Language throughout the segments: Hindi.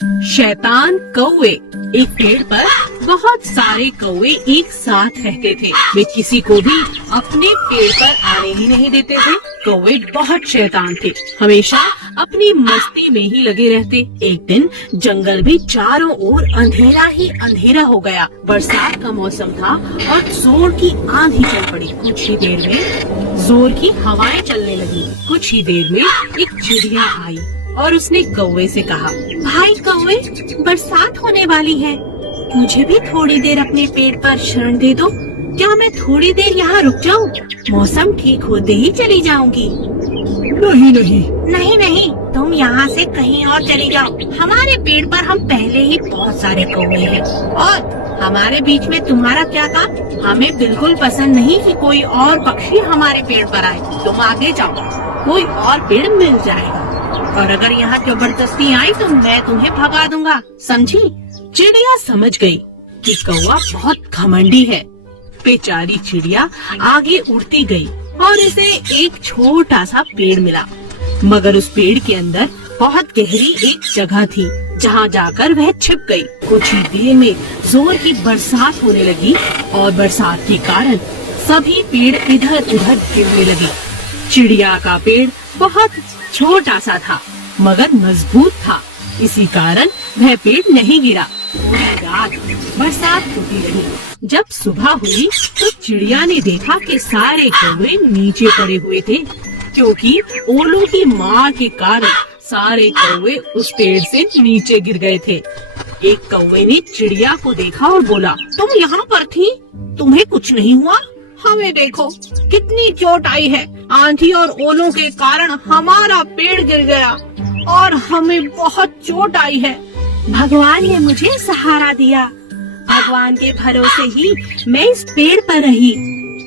शैतान कौवे। एक पेड़ पर बहुत सारे कौवे एक साथ रहते थे। वे किसी को भी अपने पेड़ पर आने ही नहीं देते थे। कौवे बहुत शैतान थे, हमेशा अपनी मस्ती में ही लगे रहते। एक दिन जंगल में चारों ओर अंधेरा ही अंधेरा हो गया। बरसात का मौसम था और जोर की आंधी चल पड़ी। कुछ ही देर में जोर की हवाएं चलने लगी। कुछ ही देर में एक चिड़िया आई और उसने कौवे से कहा, भाई कौवे, बरसात होने वाली है, मुझे भी थोड़ी देर अपने पेड़ पर शरण दे दो। क्या मैं थोड़ी देर यहाँ रुक जाऊँ? मौसम ठीक होते ही चली जाऊंगी। नहीं नहीं नहीं नहीं, तुम यहाँ से कहीं और चली जाओ। हमारे पेड़ पर हम पहले ही बहुत सारे कौवे हैं और हमारे बीच में तुम्हारा क्या काम? हमें बिल्कुल पसंद नहीं कि कोई और पक्षी हमारे पेड़ पर आए। तुम आगे जाओ, कोई और पेड़ मिल जाएगा और अगर यहाँ जबरदस्ती आई तो मैं तुम्हें भगा दूंगा, समझी? चिड़िया समझ गई कि कौवा बहुत घमंडी है। बेचारी चिड़िया आगे उड़ती गई और इसे एक छोटा सा पेड़ मिला, मगर उस पेड़ के अंदर बहुत गहरी एक जगह थी जहाँ जाकर वह छिप गई। कुछ ही देर में जोर की बरसात होने लगी और बरसात के कारण सभी पेड़ इधर उधर गिरने लगे। चिड़िया का पेड़ बहुत छोटा सा था मगर मजबूत था, इसी कारण वह पेड़ नहीं गिरा। पूरी रात बरसात होती रही। जब सुबह हुई तो चिड़िया ने देखा कि सारे कौवे नीचे पड़े हुए थे, क्योंकि ओलों की मार के कारण सारे कौवे उस पेड़ से नीचे गिर गए थे। एक कौवे ने चिड़िया को देखा और बोला, तुम यहाँ पर थी, तुम्हें कुछ नहीं हुआ? हमें देखो कितनी चोट आई है। आंधी और ओलों के कारण हमारा पेड़ गिर गया और हमें बहुत चोट आई है। भगवान ने मुझे सहारा दिया। भगवान के भरोसे ही मैं इस पेड़ पर रही,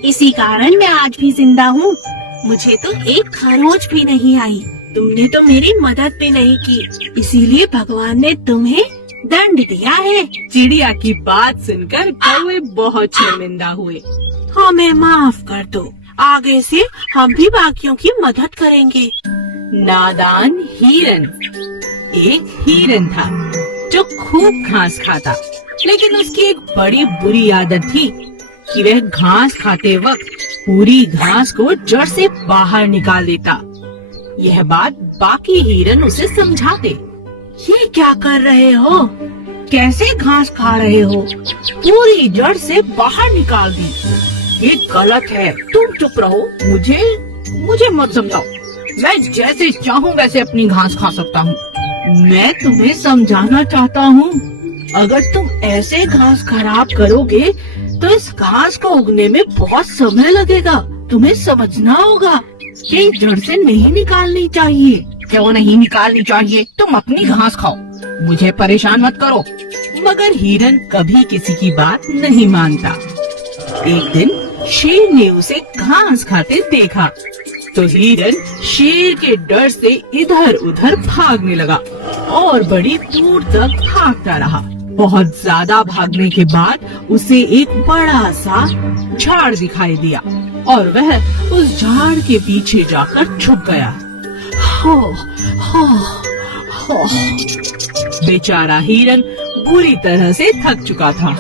इसी कारण मैं आज भी जिंदा हूँ। मुझे तो एक खरोंच भी नहीं आई। तुमने तो मेरी मदद भी नहीं की, इसीलिए भगवान ने तुम्हें दंड दिया है। चिड़िया की बात सुनकर कौवे बहुत शर्मिंदा हुए। हमें माफ कर दो, आगे से हम भी बाकियों की मदद करेंगे। नादान हिरन। एक हिरन था जो खूब घास खाता, लेकिन उसकी एक बड़ी बुरी आदत थी कि वह घास खाते वक्त पूरी घास को जड़ से बाहर निकाल देता। यह बात बाकी हिरन उसे समझाते। ये क्या कर रहे हो? कैसे घास खा रहे हो? पूरी जड़ से बाहर निकाल दी। ये गलत है, तुम चुप रहो। मुझे मत समझाओ। मैं जैसे चाहूँ वैसे अपनी घास खा सकता हूँ। मैं तुम्हें समझाना चाहता हूँ, अगर तुम ऐसे घास खराब करोगे तो इस घास को उगने में बहुत समय लगेगा। तुम्हें समझना होगा कि जड़ से नहीं निकालनी चाहिए। क्यों नहीं निकालनी चाहिए? तुम अपनी घास खाओ, मुझे परेशान मत करो। मगर हिरन कभी किसी की बात नहीं मानता। एक दिन शेर ने उसे घास खाते देखा तो हिरन शेर के डर से इधर उधर भागने लगा और बड़ी दूर तक भागता रहा। बहुत ज्यादा भागने के बाद उसे एक बड़ा सा झाड़ दिखाई दिया और वह उस झाड़ के पीछे जाकर छुप गया। हो, हो, हो। बेचारा हिरन बुरी तरह से थक चुका था।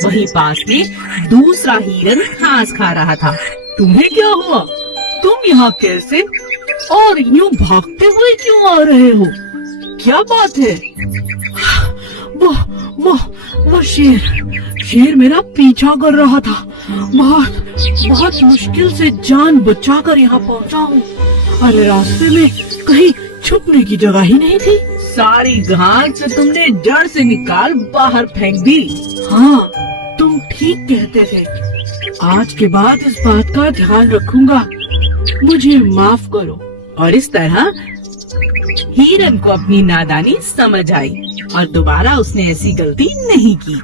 वहीं पास में दूसरा हिरन घास खा रहा था। तुम्हें क्या हुआ? तुम यहाँ कैसे और यूँ भागते हुए क्यों आ रहे हो? क्या बात है? वो शेर मेरा पीछा कर रहा था। बहुत मुश्किल से जान बचाकर यहाँ पहुँचा हूँ। अरे रास्ते में कहीं छुपने की जगह ही नहीं थी। सारी घास तुमने जड़ से निकाल बाहर फेंक दी। हाँ, तुम ठीक कहते थे। आज के बाद इस बात का ध्यान रखूंगा। मुझे माफ करो। और इस तरह हिरन को अपनी नादानी समझ आई और दोबारा उसने ऐसी गलती नहीं की।